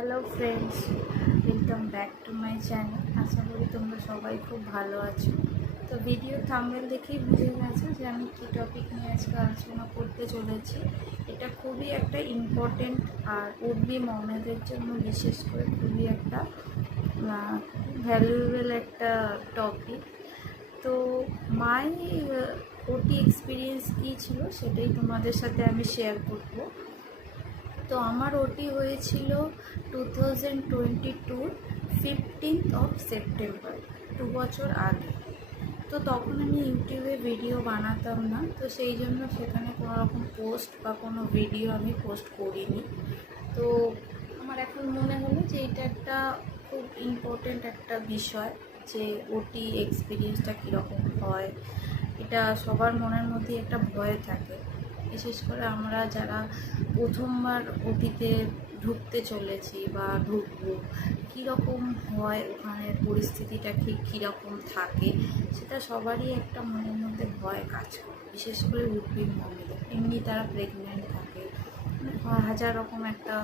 Hello friends, welcome back to my channel. আশা করি তোমরা সবাই খুব ভালো আছো। তো ভিডিও থাম্বনেল দেখেই বুঝে গেছো যে আমি কী টপিক নিয়ে আজকে আলোচনা করতে চলেছি। এটা খুবই একটা ইম্পর্টেন্ট আর উডবি মমেদের জন্য বিশেষ করে খুবই একটা ভ্যালুয়েবল একটা টপিক। তো মাই ওটি এক্সপিরিয়েন্স কী ছিল সেটাই তোমাদের সাথে আমি শেয়ার করবো। তো আমার ওটি হয়েছিল 2022 15 সেপ্টেম্বর, 2 বছর আগে। তো তখন আমি ইউটিউবে ভিডিও বানাতাম না, তো সেই জন্য সেখানে কোনো রকম পোস্ট বা কোনো ভিডিও আমি পোস্ট করিনি। তো আমার এখন মনে হলো যে এটা একটা খুব ইম্পর্টেন্ট একটা বিষয়, যে ওটি এক্সপিরিয়েন্সটা কীরকম হয়। এটা সবার মনের মধ্যে একটা ভয় থাকে, বিশেষ করে আমরা যারা প্রথমবার ওটিতে ঢুকতে চলেছি বা ঢুকবো, কীরকম হয়, ওখানের পরিস্থিতিটা ঠিক কীরকম থাকে, সেটা সবারই একটা মনের মধ্যে ভয় কাজ করে। বিশেষ করে উডবির মহিলাদের, এমনি তারা প্রেগনেন্ট থাকে, হাজার রকম একটা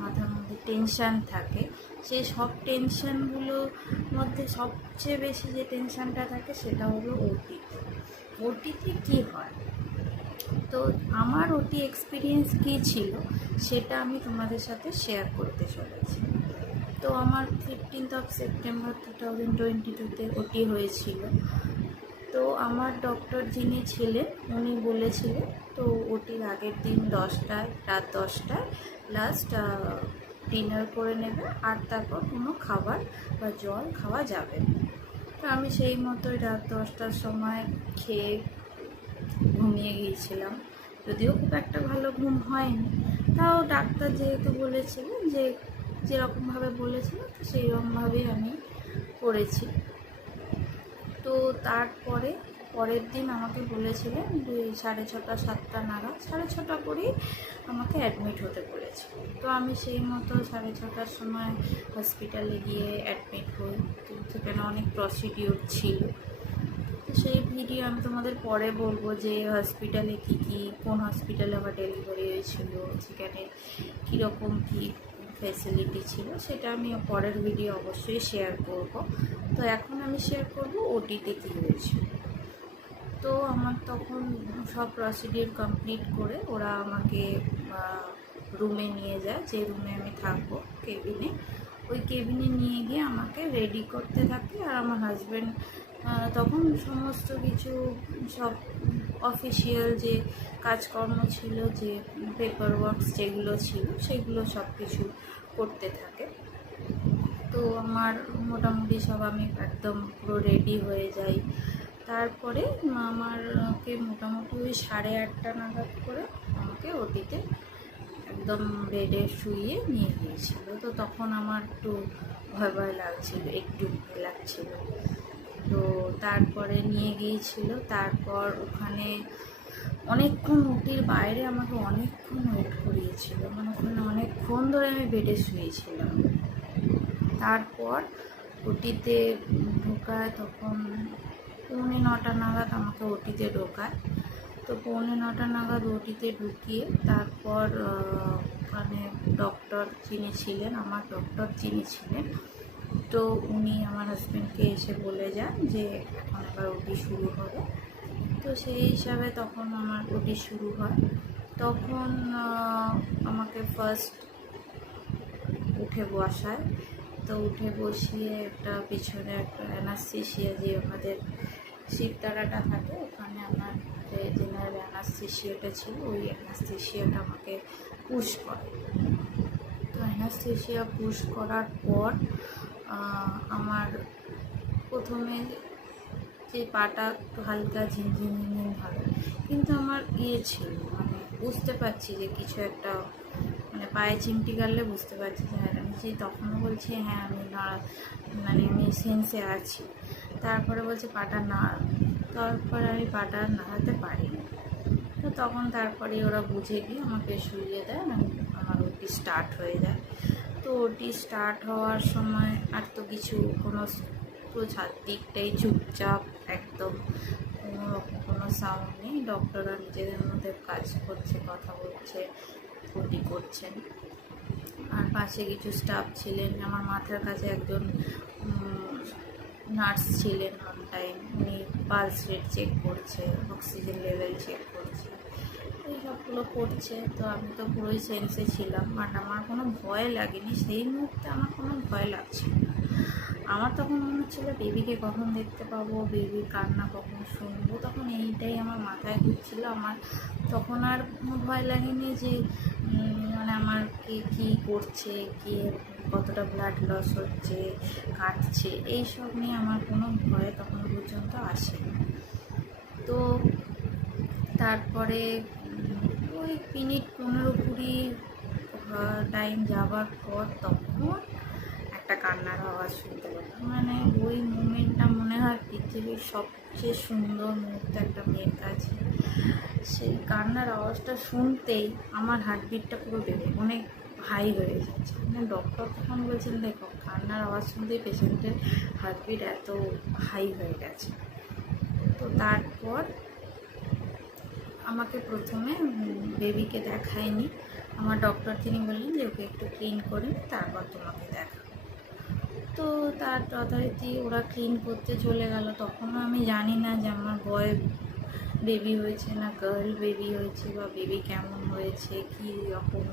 মাথার মধ্যে টেনশান থাকে। সেই সব টেনশানগুলোর মধ্যে সবচেয়ে বেশি যে টেনশানটা থাকে সেটা হলো ওটিতে কী হয়। তো আমার ওটি এক্সপিরিয়েন্স কী ছিল সেটা আমি তোমাদের সাথে শেয়ার করতে চলেছি। তো আমার 15 সেপ্টেম্বর 2022-তে ওটি হয়েছিল। তো আমার ডক্টর যিনি ছিলেন উনি বলেছিলেন, তো ওটির আগের দিন 10টায়, রাত 10টায় লাস্ট ডিনার করে নেবে, আর তারপর কোনো খাবার বা জল খাওয়া যাবে না। তো আমি সেই মতোই রাত 10টার সময় খেয়ে ঘুমিয়ে গিয়েছিলাম। যদিও খুব একটা ভালো ঘুম হয়নি, তাও ডাক্তার যেহেতু বলেছিলেন, যে যেরকমভাবে বলেছিলেন তো সেইরকমভাবেই আমি করেছি। তো তারপরে পরের দিন আমাকে বলেছিলেন যে 6:30 7টা নাগাদ, 6:30 করেই আমাকে অ্যাডমিট হতে বলেছিল। তো আমি সেই মতো 6:30টার সময় হসপিটালে গিয়ে অ্যাডমিট হই। তো সেখানে অনেক প্রসিডিওর ছিল, তো সেই ভিডিও আমি তোমাদের পরে বলবো, যে হসপিটালে কোন হসপিটালে আমার ডেলিভারি হয়েছিল, সেখানে কীরকম কী ফ্যাসিলিটি ছিল, সেটা আমি পরের ভিডিও অবশ্যই শেয়ার করব। তো এখন আমি শেয়ার করব ওটিতে কী হয়েছিল। তো আমার তখন সব প্রসিডিওর কমপ্লিট করে ওরা আমাকে রুমে নিয়ে যায়, যে রুমে আমি থাকবো, কেবিনে। ওই কেবিনে নিয়ে গিয়ে আমাকে রেডি করতে থাকে। আর আমার হাজব্যান্ড তখন সমস্ত কিছু, সব অফিসিয়াল যে কাজকর্ম ছিল, যে পেপার ওয়ার্কস যেগুলো ছিল, সেগুলো সব কিছু করতে থাকে। তো আমার মোটামুটি সব, আমি একদম পুরো রেডি হয়ে যাই। তারপরে আমাকে মোটামুটি ওই 8:30 নাগাদ করে আমাকে ওটিতে একদম বেডে শুইয়ে নিয়ে গিয়েছিল। তো তখন আমার একটু ভয় ভয় লাগছিল, একটু ভয় লাগছিল। তো তারপরে নিয়ে গিয়েছিল। তারপর ওখানে অনেকক্ষণ ওটির বাইরে আমাকে অনেকক্ষণ ওয়েট করিয়েছিল, মানে ওখানে অনেকক্ষণ ধরে আমি বেডে শুয়েছিলাম। তারপর ওটিতে ঢোকায়, তখন 9:45 নাগাদ আমাকে ওটিতে ঢোকায়। তো 9:45 নাগাদ ওটিতে ঢুকিয়ে তারপর ওখানে ডক্টর যিনি ছিলেন, আমার ডক্টর যিনি ছিলেন, তো উনি আমার হাজব্যান্ডকে এসে বলে যান যে এখন এবার ওটি শুরু হবে। তো সেই হিসাবে তখন আমার ওটি শুরু হয়। তখন আমাকে ফার্স্ট উঠে বসায়। তো উঠে বসিয়ে একটা পিছনে একটা অ্যানাস্থেশিয়া, যে আমাদের শিবতারাটা থাকে, ওখানে আমার যে জেনারেল অ্যানাস্থেশিয়াটা ছিল, ওই অ্যানাস্থেশিয়াটা আমাকে পুশ করে। তো অ্যানাস্থেশিয়া পুশ করার পর আমার প্রথমে যে পাটা একটু হালকা ঝিনঝিন হবে, কিন্তু আমার ছিল, মানে বুঝতে পারছি যে কিছু একটা, মানে পায়ে চিমটি কাটলে বুঝতে পারছি যে হ্যাঁ, আমি যে তখনও বলছি হ্যাঁ আমি মানে আমি সেন্সে আছি। তারপরে বলছে পাটা নাড়া, তারপরে আমি পাটা নাড়াতে পারি না। তো তখন তারপরে ওরা বুঝে গিয়ে আমাকে শুইয়ে দেয়, আমার ওটি স্টার্ট হয়ে যায়। তো ওটি স্টার্ট হওয়ার সময় আর তো কিছু কোনো, পুরো দিকটাই চুপচাপ, একদম কোনো সাউন্ড নেই। ডক্টররা নিজেদের মধ্যে কাজ করছে, কথা বলছে, ওটি করছেন। আর পাশে কিছু স্টাফ ছিলেন, আমার মাথার কাছে একজন নার্স ছিলেন অন টাইম, উনি পালস রেট চেক করছে, অক্সিজেন লেভেল চেক করছে, এই সবগুলো করছে। তো আমি তো পুরোই সেন্সে ছিলাম, বাট আমার কোনো ভয় লাগেনি সেই মুহূর্তে, আমার কোনো ভয় লাগছিল না। আমার তখন মনে হচ্ছিল বেবিকে কখন দেখতে পাবো, বেবির কান্না কখন শুনবো, তখন এইটাই আমার মাথায় ঘুরছিল। আমার তখন আর ভয় লাগেনি যে মানে আমার কে কী করছে, কে কতটা ব্লাড লস হচ্ছে, কাটছে, এইসব নিয়ে আমার কোনো ভয় তখন পর্যন্ত আসেনি। তো তারপরে ওই মিনিট 15-20 টাইম যাওয়ার পর তখন একটা কান্নার আওয়াজ শুনতে পেলাম। মানে ওই মুমেন্টটা মনে হয় পৃথিবীর সবচেয়ে সুন্দর মুহূর্ত একটা মেয়ের কাছে। সেই কান্নার আওয়াজটা শুনতেই আমার হার্টবিটটা পুরো অনেক হাই হয়ে যাচ্ছে। মানে ডক্টর তখন বলছেন, দেখো কান্নার আওয়াজ শুনতেই পেশেন্টের হার্টবিট এত হাই হয়ে গেছে। তো তারপর আমাকে প্রথমে বেবিকে দেখায়নি, আমার ডক্টর তিনি বললেন যে ওকে একটু ক্লিন করে তারপর তোমাকে দেখা। তো তার যথারীতি ওরা ক্লিন করতে চলে গেল। তখনও আমি জানি না যে আমার বয় বেবি হয়েছে না গার্ল বেবি হয়েছে, বা বেবি কেমন হয়েছে, কী রকম,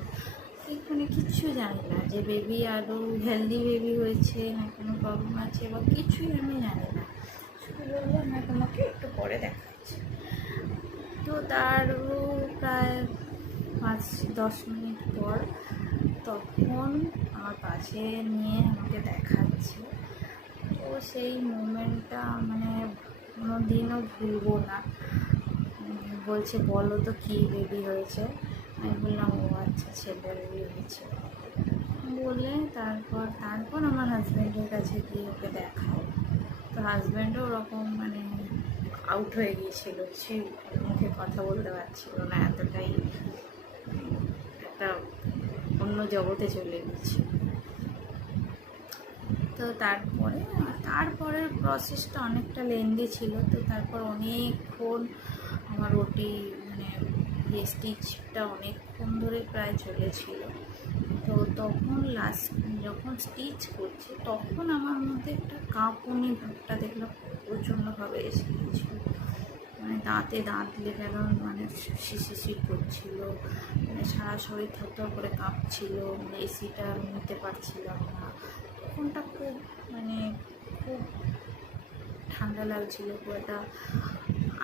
এখানে কিচ্ছু জানি না যে বেবি আদৌ হেলদি বেবি হয়েছে না কোনো প্রবলেম আছে বা কিছুই আমি জানি না। শুধু বললো না তোমাকে একটু পরে দেখাচ্ছি। তো তারও প্রায় 5-10 মিনিট পর তখন আমার পাশে নিয়ে আমাকে দেখাচ্ছে। তো সেই মোমেন্টটা মানে কোনো দিনও ভুলবো না। বলছে বলো তো কী বেবি হয়েছে, আমি বললাম ও আচ্ছা ছেলে বেবি হয়েছে বলে তারপর আমার হাজব্যান্ডের কাছে গিয়ে ওকে দেখাও। তো হাজব্যান্ডও ওরকম মানে আউট হয়ে গিয়েছিল, সে মুখে কথা বলতে পারছিল না, এতটাই একটা অন্য জগতে চলে গিয়েছিল। তো তারপরের প্রসেসটা অনেকটা লেন্দি ছিল। তো তারপর অনেকক্ষণ আমার ওটি মানে স্টিচটা অনেকক্ষণ ধরে প্রায় চলেছিল। তো তখন যখন স্টিচ করছে তখন আমার মধ্যে একটা কাঁপুনি ভাবটা দেখলাম প্রচণ্ডভাবে এসে গিয়েছিল। মানে দাঁতে দাঁত লেগে গেল, মানে শিশির করছিল, মানে সারা শরীর থরথর করে কাঁপছিল, মানে এসিটা নিতে পারছিলাম না। তখনটা খুব খুব ঠান্ডা লাগছিল, খুব একটা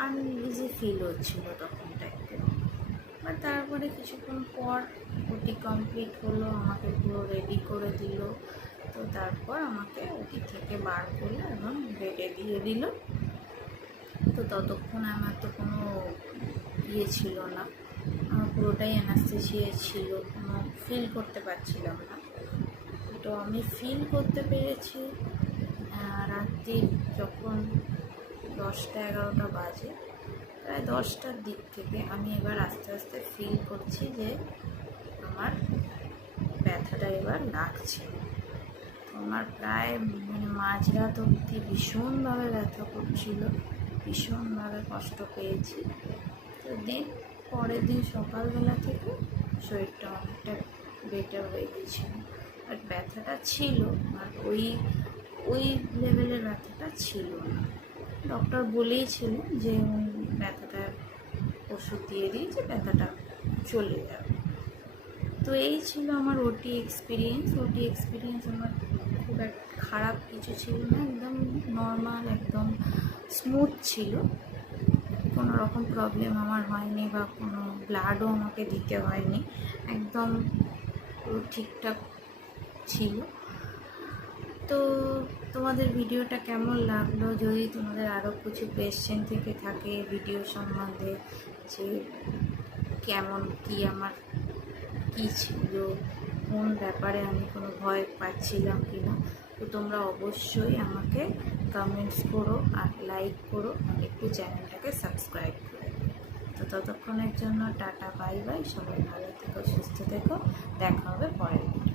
আনইজি ফিল হচ্ছিলো তখনটা একটু। আর তারপরে কিছুক্ষণ পর ওটি কমপ্লিট হলো, আমাকে পুরো রেডি করে দিল। তো তারপর আমাকে ওটি থেকে বার করলো এবং বেডে দিয়ে দিল। তো ততক্ষণ আমার তো কোনো ছিল না, আমার পুরোটাই অ্যানাস্থেসিয়া ছিল, কোনো ফিল করতে পারছিলাম না। তো আমি ফিল করতে পেরেছি রাত্রি যখন 10টা-11টা বাজে, প্রায় 10টার দিক থেকে আমি এবার আস্তে আস্তে ফিল করছি যে আমার ব্যথাটা এবার লাগছে। তো আমার প্রায় মানে মাঝরাত অবধি ভীষণভাবে ব্যথা করছিল, ভীষণভাবে কষ্ট পেয়েছি। তো পরের দিন সকালবেলা থেকে শরীরটা অনেকটা বেটার হয়ে গিয়েছিল। বাট ব্যথাটা ছিল, আর ওই লেভেলের ব্যথাটা ছিল না। ডক্টর বলেইছিল যে ব্যথাটা ওষুধ দিয়ে দিয়েছে, ব্যথাটা চলে যাবে। তো এই ছিল আমার ওটি এক্সপিরিয়েন্স আমার খুব একটা খারাপ কিছু ছিল না, একদম নর্মাল, একদম স্মুথ ছিল, কোনো রকম প্রবলেম আমার হয়নি বা কোনো ব্লাডও আমাকে দিতে হয়নি, একদম ঠিকঠাক ছিল। তো তোমাদের ভিডিওটা কেমন লাগলো, যদি তোমাদের আরও কিছু কোয়েশ্চেন থেকে থাকে ভিডিও সম্বন্ধে, যে কেমন কী আমার কী ছিল, কোন ব্যাপারে আমি কোনো ভয় পাচ্ছিলাম কি না, তো তোমরা অবশ্যই আমাকে কমেন্টস করো আর লাইক করো, একটু চ্যানেলটাকে সাবস্ক্রাইব করো। তো ততক্ষণের জন্য টাটা, বাই বাই, সবাই ভালো থেকো, সুস্থ থেকো, দেখা হবে পরের ভিডিও।